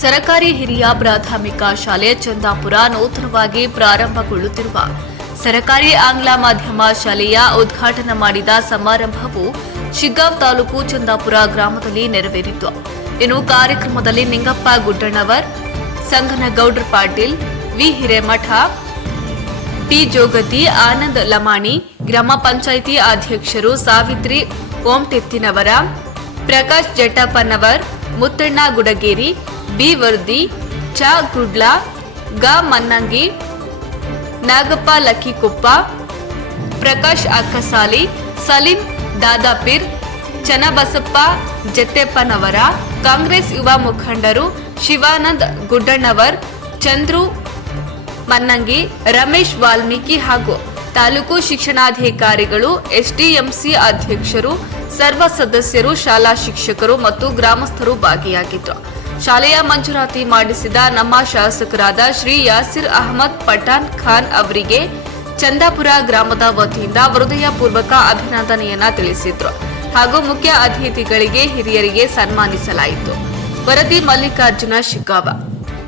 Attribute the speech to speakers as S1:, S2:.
S1: ಸರಕಾರಿ ಹಿರಿಯ ಪ್ರಾಥಮಿಕ ಶಾಲೆ ಚಂದಾಪುರ ನೂತನವಾಗಿ ಪ್ರಾರಂಭಗೊಳ್ಳುತ್ತಿರುವ ಸರಕಾರಿ ಆಂಗ್ಲ ಮಾಧ್ಯಮ ಶಾಲೆಯ ಉದ್ಘಾಟನೆ ಮಾಡಿದ ಸಮಾರಂಭವು ಶಿಗ್ಗಾಂವ್ ತಾಲೂಕು ಚಂದಾಪುರ ಗ್ರಾಮದಲ್ಲಿ ನೆರವೇರಿತು. ಇನ್ನು ಕಾರ್ಯಕ್ರಮದಲ್ಲಿ ನಿಂಗಪ್ಪ ಗುಡ್ಡಣ್ಣವರ್, ಸಂಗನಗೌಡ್ರ ಪಾಟೀಲ್, ವಿ ಹಿರೇಮಠ, ಪಿ ಜೋಗತಿ, ಆನಂದ್ ಲಮಾಣಿ, ಗ್ರಾಮ ಪಂಚಾಯಿತಿ ಅಧ್ಯಕ್ಷರು ಸಾವಿತ್ರಿ ಓಂಟೆತ್ತಿನವರ, ಪ್ರಕಾಶ್ ಜಟ್ಟಪ್ಪನವರ್, ಮುತ್ತಣ್ಣ ಗುಡಗೇರಿ ಬಿ ವರ್ದಿ ಚ ಗುಡ್ಲಾ, ಗ ಮನ್ನಂಗಿ, ನಾಗಪ್ಪ ಲಕ್ಕಿಕೊಪ್ಪ, ಪ್ರಕಾಶ್ ಅಕ್ಕಸಾಲಿ, ಸಲೀಂ ದಾದಾಪೀರ್ ಚನ್ನಬಸಪ್ಪ ಜತ್ತೆಪ್ಪನವರ, ಕಾಂಗ್ರೆಸ್ ಯುವ ಮುಖಂಡರು ಶಿವಾನಂದ್ ಗುಡ್ಡಣ್ಣವರ್, ಚಂದ್ರು ಮನ್ನಂಗಿ, ರಮೇಶ್ ವಾಲ್ಮೀಕಿ ಹಾಗೂ ತಾಲೂಕು ಶಿಕ್ಷಣಾಧಿಕಾರಿಗಳು, ಎಸ್ಡಿಎಂಸಿ ಅಧ್ಯಕ್ಷರು, ಸರ್ವ ಸದಸ್ಯರು, ಶಾಲಾ ಶಿಕ್ಷಕರು ಮತ್ತು ಗ್ರಾಮಸ್ಥರು ಭಾಗಿಯಾಗಿದ್ದರು ಶಾಲೆಯ ಮಂಜೂರಾತಿ ಮಾಡಿಸಿದ ನಮ್ಮ ಶಾಸಕರಾದ ಶ್ರೀ ಯಾಸಿರ್ ಅಹಮದ್ ಪಠಾನ್ ಖಾನ್ ಅವರಿಗೆ ಚಂದಾಪುರ ಗ್ರಾಮದ ವತಿಯಿಂದ ಹೃದಯಪೂರ್ವಕ ಅಭಿನಂದನೆಯನ್ನ ತಿಳಿಸಿದ್ರು. ಹಾಗೂ ಮುಖ್ಯ ಅತಿಥಿಗಳಿಗೆ ಹಿರಿಯರಿಗೆ ಸನ್ಮಾನಿಸಲಾಯಿತು. ವರದಿ ಮಲ್ಲಿಕಾರ್ಜುನ ಶಿಗ್ಗಾವ.